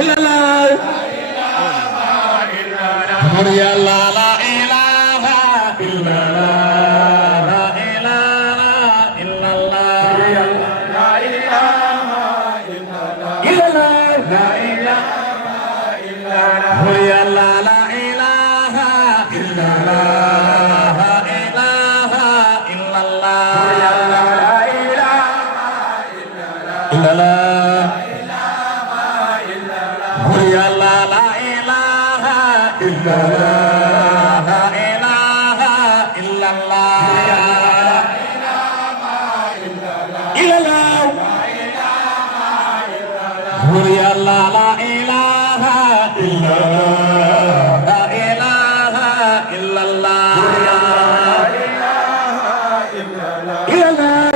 illallah buur yàlla la ilaha illallah la ilaha illallah la ilaha illallah la ilaha illallah buur yàlla la ilaha illallah la ilaha illallah la ilaha illallah buur yàlla la ilaha illallah la ilaha illallah illallah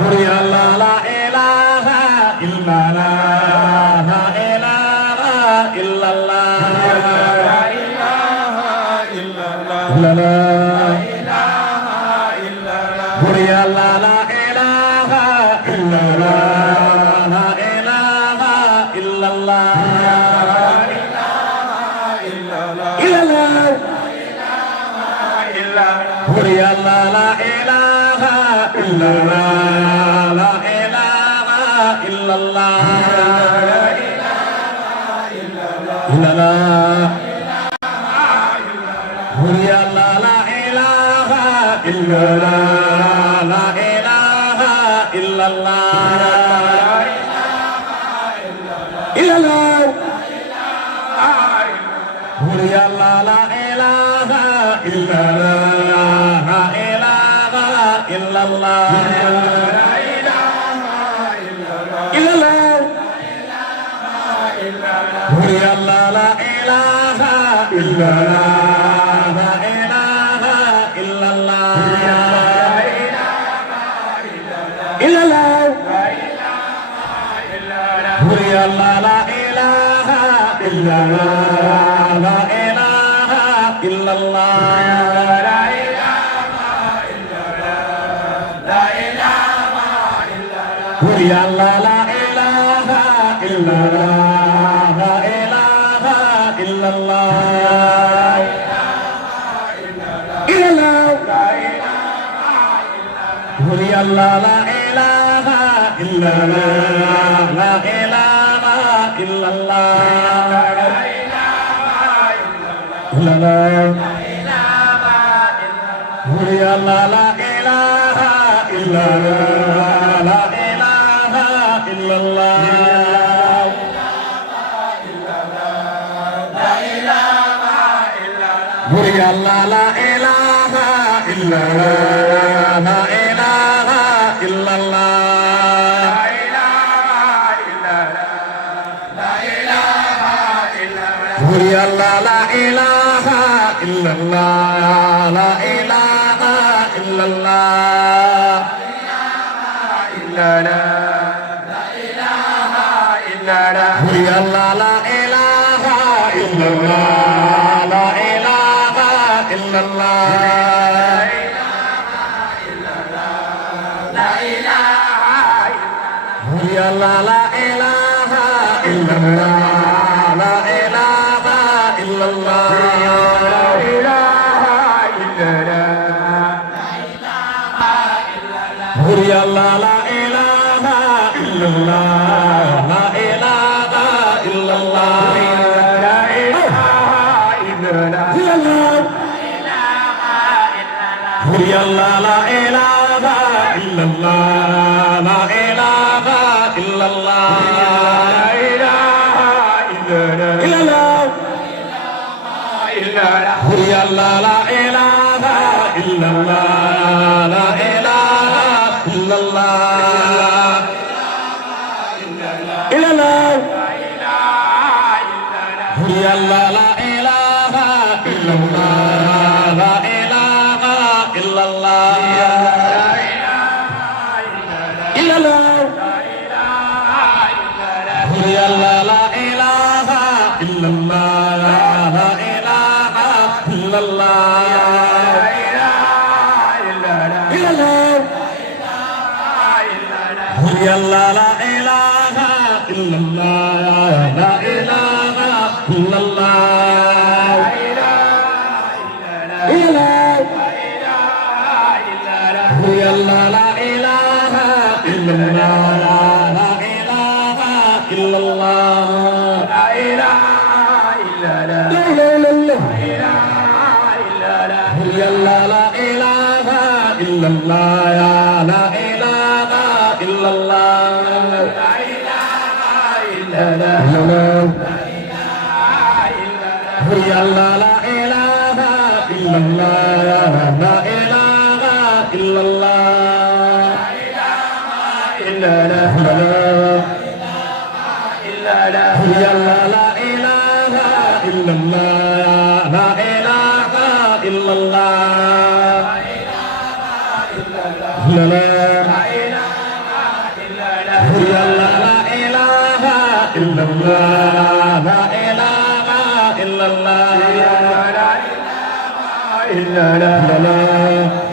buur yàlla la ilaha illallah la ilaha illallah illallah buur yàlla la ilaha illallah la ilaha illallah buur yàlla la ilaha illallah la ilaha illallah illallah buur yàlla la ilaha illallah la ilaha illallah illallah buur yàlla la ilaha illallah la ilaha illallah illallah buur yàlla la ilaha illallah la ilaha illallah illallah buur yàlla la ilaha illallah la ilaha illallah illallah buur yàlla la ilaha illallah la ilaha illallah buur yàlla la ilaha illallah la ilaha illallah illallah buur yàlla la ilaha illallah la ilaha illallah illallah buur yàlla la ilaha illallah la ilaha illallah buur yàlla la ilaha illallah la ilaha illallah buur yàlla la ilaha illallah la ilaha illallah buur yàlla la ilaha illallah la ilaha illallah buur yàlla la ilaha illallah la ilaha illallah buur yàlla la ilaha illallah la ilaha illallah buur yàlla la ilaha illallah la ilaha illallah buur yàlla la ilaha illallah la ilaha illallah illallah buur yàlla la ilaha illallah la ilaha illallah illallah buur yàlla la ilaha illallah la ilaha illallah illallah buur yàlla la ilaha illallah, la ilaha illallah, la ilaha illallah, la ilaha illallah, la ilaha illallah, la ilaha illallah, la ilaha illallah, la ilaha illallah, la ilaha illallah, la ilaha illallah, la ilaha illallah.